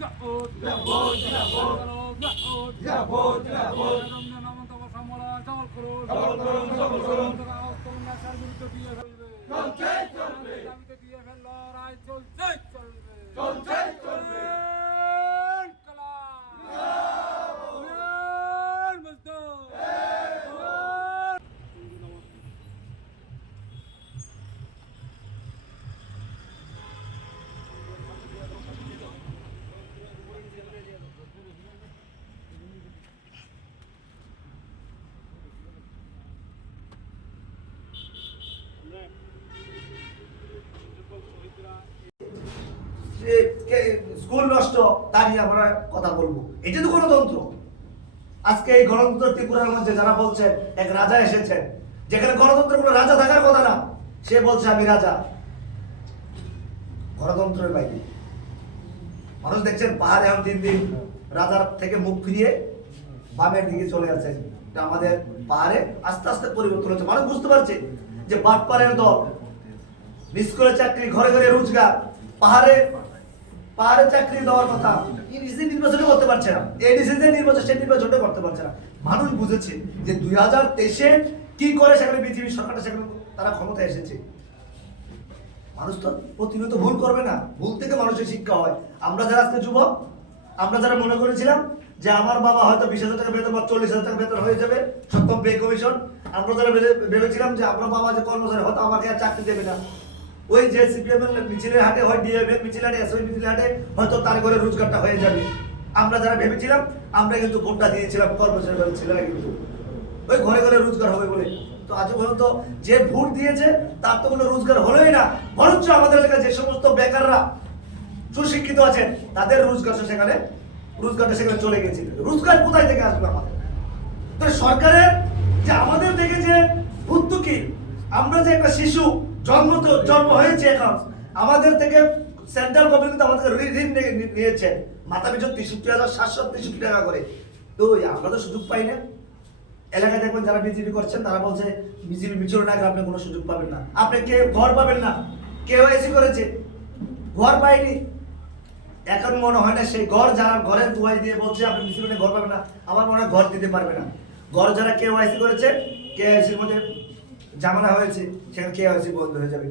যে কে- স্কুল নষ্ট তা নিয়ে আমরা কথা বলব। এটা তো গণতন্ত্র। আজকে এই গণতন্ত্র ত্রিপুরার মধ্যে যারা বলছেন, এক রাজা এসেছেন, যেখানে গণতন্ত্র কোনো রাজা থাকার কথা না, সে বলছে, আমি রাজা। গণতন্ত্রের বাইরে। মানুষ দেখছেন, পাহাড়ে এখন দিন দিন রাজার থেকে মুখ ফিরিয়ে বামের দিকে চলে যাচ্ছেন। আমাদের পাহাড়ে আস্তে আস্তে পরিবর্তন হচ্ছে। মানুষ বুঝতে পারছে যে বাটপাড়ের দল স্কুলে চাকরি, ঘরে ঘরে রোজগার। পাহাড়ে পাহাড়ে চাকরি দেওয়ার কথা ইডিসি নির্বাচনে করতে পারছে না। এডিসি যে নির্বাচন, সেই নির্বাচনটা করতে পারছে না। মানুষ বুঝেছে যে দুই হাজার তেইশে কি করে সেখানে বিজেপি সরকারটা সেখানে তারা ক্ষমতায় এসেছে। মানুষ তো প্রতিনিয়ত ভুল করবে না। ভুল থেকে মানুষের শিক্ষা হয়। আমরা যারা আজকে যুবক, আমরা যারা মনে করেছিলাম যে আমার বাবা হয়তো বিশ হাজার টাকা বেতন বা চল্লিশ হাজার টাকা বেতন হয়ে যাবে, সপ্তম পে কমিশন, আমরা যারা ভেবে- ভেবেছিলাম যে আমার বাবা যে কর্মচারী, হয়তো আমাকে আর চাকরি দেবে না। ওই যে সিপিএম মিছিলের হাটে হয়, ডিএমএ মিছিল হাটে, এসওই মিছিল হাটে, হয়তো তার ঘরে রোজগারটা হয়ে যাবে। আমরা যারা ভেবেছিলাম, আমরা কিন্তু ভোটটা দিয়েছিলাম, কর্মচারী ছেলেরা কিন্তু। ওই ঘরে ঘরে রোজগার হবে বলে। তো আজ পর্যন্ত যে ভোট দিয়েছে, তার তো কোনো রোজগার হলোই না। বরঞ্চ আমাদের এলাকায় যে সমস্ত বেকাররা সুশিক্ষিত আছেন, তাদের রোজগার সেখানে, রোজগারটা সেখানে চলে গেছে। রোজগার কোথায় থেকে আসবে আমাদের? তো সরকারের যে আমাদের থেকে যে ভর্তুকি, আমরা যে একটা শিশু জন্ম তো জন্ম হয়েছে এখন। আমাদের থেকে সেন্ট্রাল গভর্নমেন্ট আমাদের ঋণ ঋণ নিয়ে- নিয়ে- নিয়েছে। মাথা পিছু তেষট্টি হাজার সাতশো তেষট্টি টাকা করে। তো আমরা তো সুযোগ পাই না। এলাকায় দেখবেন যারা বিজেপি করছেন, তারা বলছে বিজেপি বিচরণ না আপনি কোনো সুযোগ পাবেন না। আপনি কে ঘর পাবেন না। এসি করেছে। ঘর পাইনি এখন মনে হয় না সেই ঘর যারা ঘরের দুয়াই দিয়ে বলছে, আপনি মিছিল ঘর পাবেন না। আমার মনে হয় ঘর দিতে পারবে না। ঘর যারা কেওয়াইসি করেছে কে কেওয়াইসির মধ্যে জামানা হয়েছে সেখানে কে হয়েছে বন্ধ হয়ে যাবে?